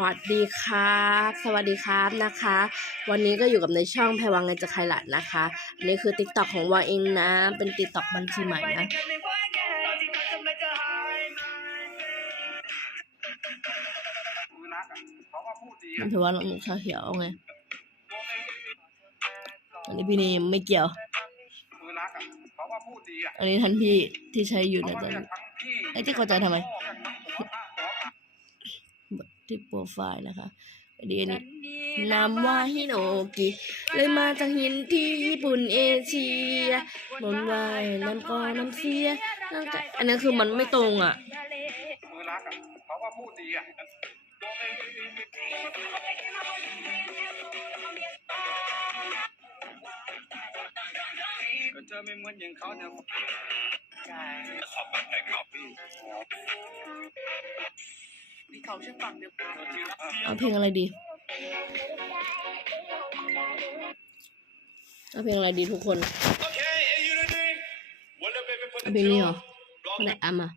วัสดีครับ สวัสดีครับนะคะ วันนี้ก็อยู่กับในช่องแพรวังเงินจะใครหลัดนะคะอันนี้คือ t ิ k t o k ของวาเองนะ เป็น t ิ k t o k บัญชีใหม่นะคือรักอะเพราะว่าพูดดีมัอะนถือว่าหนูชาเขียวไง อันนี้พี่นีไม่เกี่ยวคือรักอะเพราะว่าพูดดีอะอันนี้ท่านพี่ที่ใช้อยู่เพในราะตว่าอนเรียนี้กทั้งพี่ไอ้ที่เข้าใจทำไมพ่อเรียก ทั้งผัวทั้งผัวที่โปรไฟล์นะคะอันนี้อันนี้นามว่าฮิโนกิเลยมาจากหินที่ญี่ปุ่นเอเชียบนว่ายน้ำก็น้ำเสียน้ำใจอันนั้นคือมันไม่ตรงอะคือรักอะเพราะว่าพูดดีอะก็เธอไม่เหมือนอย่างเขาเนี่ยใช่ขอบคุณแต่ขอบพี่มี เขาชื่อฝั่งเดียวกันเอาเพลงอะไรดี เอาเพลงอะไรดีทุกคน เอาเพลงนี้เหรอคนไหนอะมา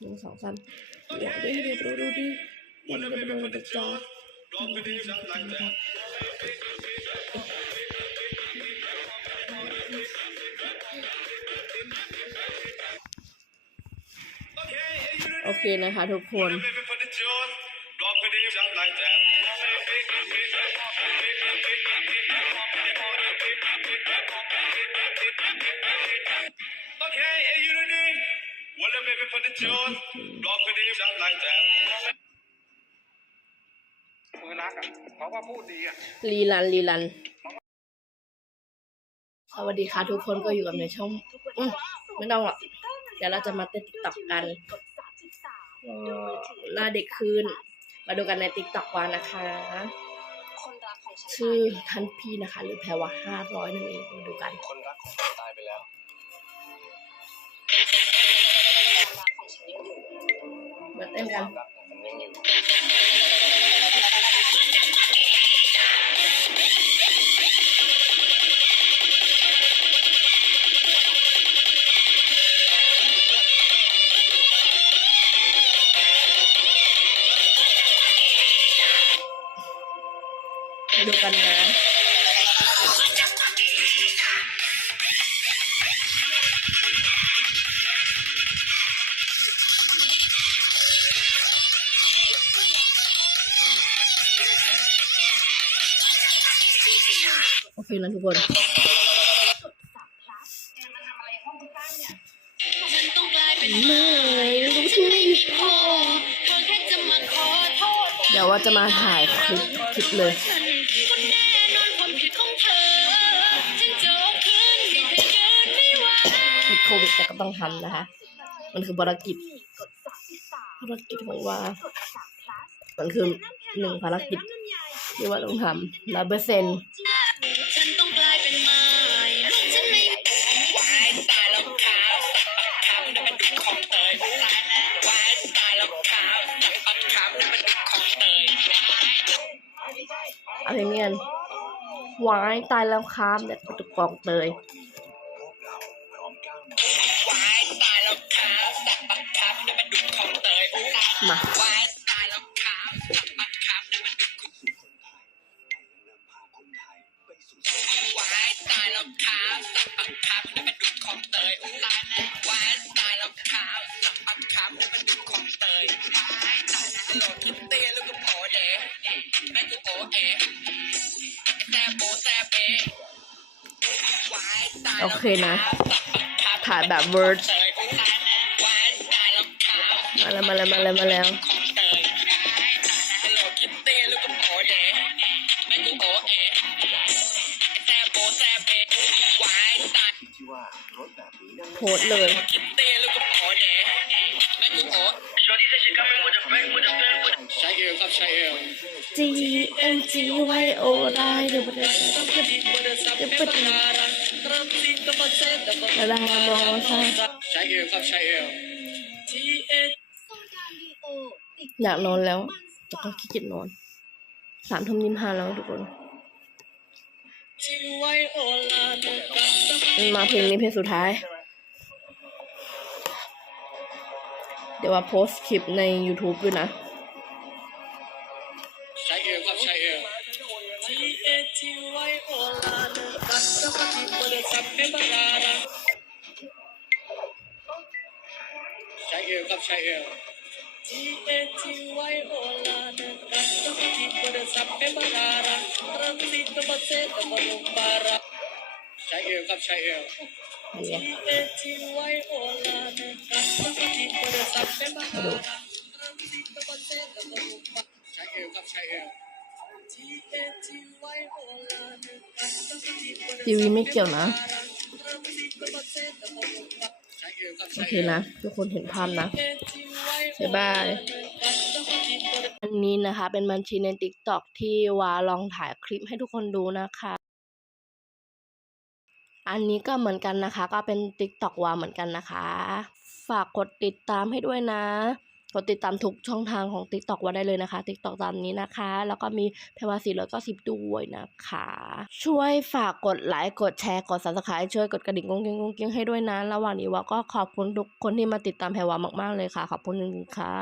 หนึ่งสองสามเดี๋ยวดิเดี๋ยวดูดูดิเดี๋ยวดู ดูดูจอโอเคนะคะทุกคนคือ รักอะเพราะว่าพูดดีอะรีรันรีรัน สวัสดีค่ะทุกคนก็อยู่กับในช่องอืมไม่ต้องหรอกเดี๋ยวเราจะมาเต้นติ๊กต็อกกันเออหน้าเด็กขึ้นมาดูกันในติ๊กต็อกวันนะคะ คนรักของฉันชื่อท่านพี่นะคะ หรือแพรว่าห้าร้อยนั่นเองมาดูกัน คนรักของผมตายไปแล้ว ความรักของฉันยังอยู่มาเต้นกันรักของผมยังอยู่ ดูกันนะโอเคนะทุกคนฉันต้องกลายเป็นไม่รู้ที่ไม่โอ้เธอแค่จะมาขอโทษเดี๋ยวว่าจะมาถ่ายคลิปคลิปเลย วิดแต่ก็ต้องทำนะคะ มันคือภารกิจภารกิจของว่า มันคือหนึ่งภารกิจที่ว่าต้องทำร้อยเปอร์เซ็นต์องกลายเป็นไม้ฉันไม่วายตายแล้วาวขามันดูของเตยตายแล้วขาวสับขาวนั่นมันดูของเตยเอาเพลงนี้กันวายตายแล้วครับเนี่ยตุกกองเตย มาวายตายแล้วขาวสับปักขาวนั่นมันดูของวายตายแล้วขาวสับปักขาวนั่นมันดูของเตยวายตายแล้วขาวสับปักขาวนั่นมันดูของเตยวายตายโหลดกินเตี้ยแล้วก็โผล่เด๋แม่กูโอเอแซ่บโบแซ่บเอวายตายโอแล้วเคนะขาวถ่ายแบบ word มาแล้วมาแล้วมาแล้วมาแล้วของเตยฮัลโหลคิตตี้ลูกกระโปรงเด๋แม่กูโอเอแซ่บโบแซ่บเอวายตายที่ว่ารถแบบนี้นั่งโพสเลยคิตตี้ลูกกระโปรงเด๋แม่กูโอใช้เอวครับใช้เอว G N G Y O ได้เดี๋ยวมันจะเดี๋ยวมันจะเดี๋ยวมันจะได้มองใช่ใช้เอวครับใช้เอว อยากนอนแล้ว แต่ก็ขี้เกียจนอนสามทุ่มยี่สิบห้าแล้วทุกคนมาเพลงนี้เพลงสุดท้าย เดี๋ยวว่าโพสคลิปใน YouTube ด้วยนะใช้เอวครับใช้เอว T A T Y O ลาเนกับใช้เอวครับใช้เอ ใช้เอวครับใช้เอวอันเนี้ย T A T Y O ลาเนกัสสะกิบเดสัพเพบารารารังสิตบัสเซตบรุปาใช้เอวครับใช้เอวทีวีไม่เกี่ยวนะ โอเคนะ ทุกคนเห็นภาพนะ บ๊ายบาย อันนี้นะคะ เป็นบัญชีใน TikTok ที่วาลองถ่ายคลิปให้ทุกคนดูนะคะ อันนี้ก็เหมือนกันนะคะ ก็เป็น TikTok วาเหมือนกันนะคะ ฝากกดติดตามให้ด้วยนะ กดติดตามทุกช่องทางของ TikTok วาได้เลยนะคะ TikTok ตามนี้นะคะ แล้วก็มีเพวาสี่ร้อยเก้าสิบด้วยนะคะ ช่วยฝากกดไลค์กดแชร์กด subscribe ช่วยกดกระดิ่งกุ้งกิ้งกุ้งกิ้งให้ด้วยนะ ระหว่างนี้วาก็ขอบคุณทุกคนที่มาติดตามแพรวามากๆเลยค่ะ ขอบคุณจริงๆค่ะ